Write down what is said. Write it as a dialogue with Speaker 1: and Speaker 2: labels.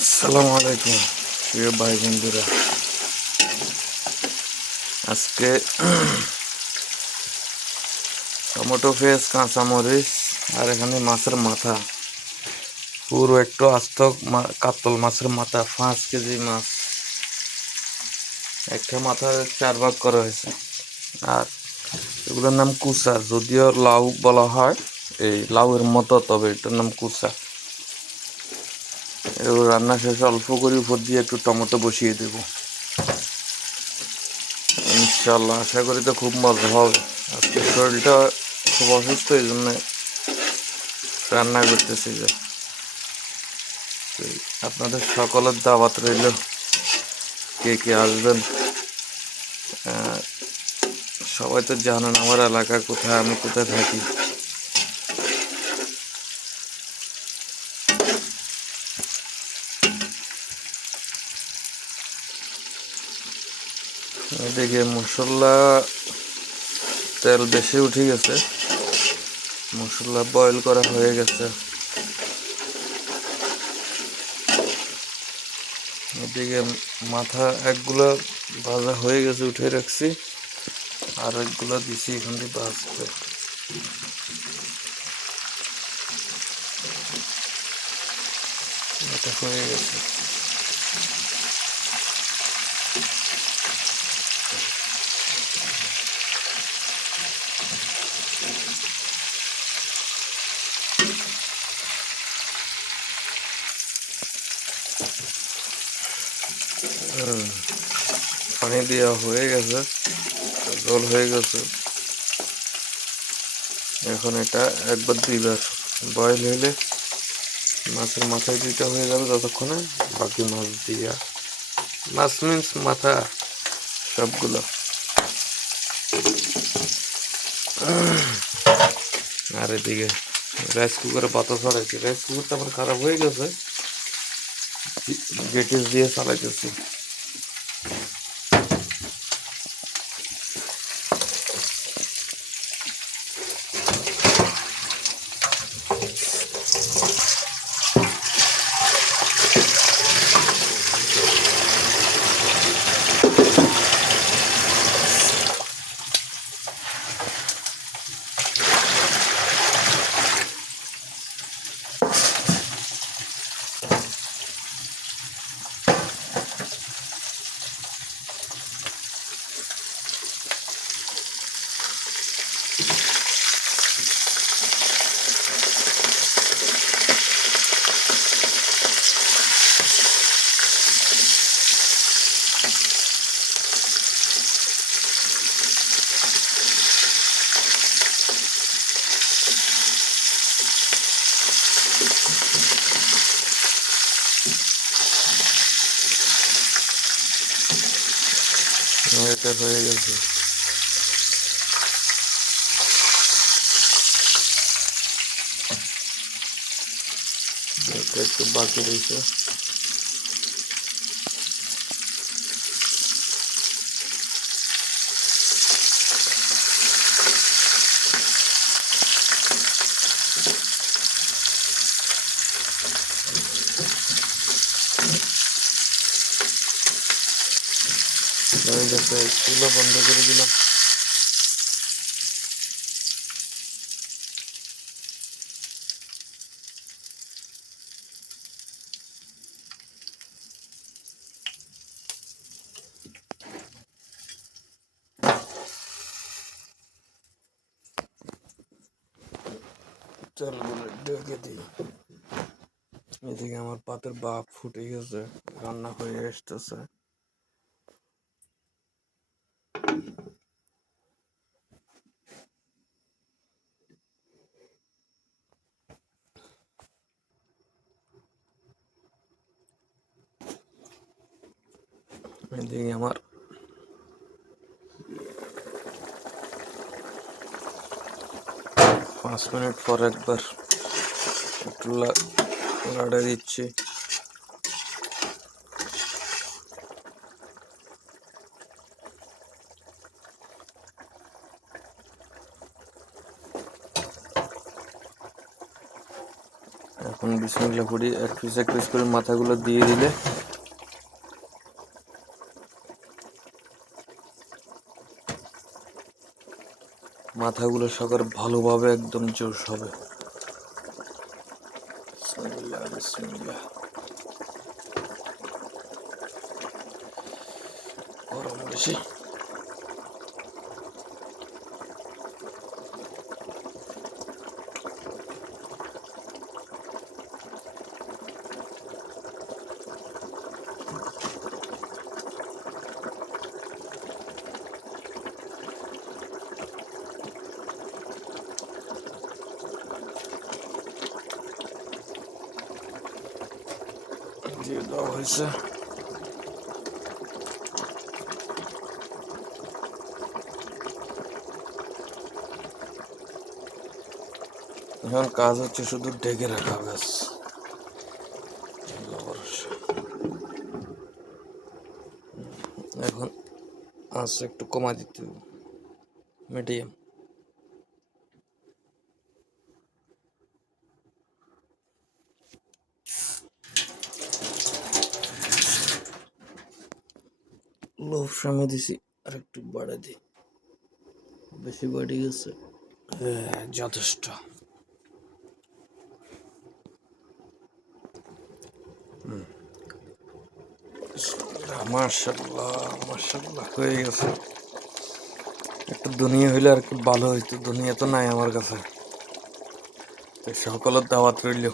Speaker 1: আসসালামু আলাইকুম, প্রিয় ভাই বন্ধুরা আজকে টমেটো পেঁয়াজ, কাঁচামরিচ আর এখানে মাছের মাথা। পুরো একটু আস্ত কাতল মাছের মাথা, পাঁচ কেজি মাছ। একটা মাথা চার ভাগ করা হয়েছে। আর এগুলোর নাম কুসা, যদিও লাউ বলা হয়, এই লাউয়ের মতো, তবে এটার নাম কুচা এবার রান্না শেষে অল্প করে উপর দিয়ে একটু টমেটো বসিয়ে দেব। ইনশাল্লাহ আশা করি তো খুব মজা হবে। আজকে শরীরটা খুব অসুস্থ, এই জন্য রান্না করতেছি যে। আপনাদের সকলের দাওয়াত রইল। কে কে আসবেন? সবাই তো জানেন আমার এলাকা কোথায়, আমি কোথায় থাকি। এদিকে মশলা তেল বেশি উঠে গেছে। মশলা বয়েল করা হয়ে গেছে। এদিকে মাথা একগুলো ভাজা হয়ে গেছে, উঠে রাখছি। আর একগুলো দিছি এখান থেকে ভাজতে। এটা হয়ে গেছে। পানি দেওয়া হয়ে গেছে, জল হয়ে গেছে। এখন এটা একবার দুইবার বয়েল হইলে মাছের মাথায় দুইটা হয়ে যাবে ততক্ষণে বাকি মাছ দিয়া। মাছ মিন্স মাথা, সবগুলো। আর এদিকে রাইস কুকারে পাতা ছড়াইছি। রাইস কুকারটা আমার খারাপ হয়ে গেছে। গেটিস দিয়ে চালাইতেছি। এটা হয়ে গেছে এটা একটু বাকি রয়েছে হয়ে গেছে চুলো বন্ধ করে দিলাম। চালগুলো ঢেকে এদিকে আমার পাতের বাপ ফুটে গেছে, রান্না হয়ে আসতেছে। এদিকে আমার। পাঁচ মিনিট পর একবার একটু লাড়ে দিচ্ছি। এখন বিসমিল্লা করি এক পিস এক পিস করে মাথাগুলো দিয়ে দিলে মাথাগুলো সকার ভালোভাবে একদম জোশ হবে। গরম বেশি দিয়ে দেওয়া হয়েছে এখন কাজ হচ্ছে শুধু ঢেকে রাখা, ব্যাস। এখন আচ্ছা একটু কমা দিতে মিডিয়াম। লো ফ্রেমে দিছি আর একটু বাড়া বেশি বাড়ি গেছে? হ্যাঁ, যথেষ্ট। হয়ে গেছে। একটু দুনিয়া হইলে আর একটু ভালো হইতো দুনিয়া তো নাই আমার কাছে। সকলের দাওয়াত রইল।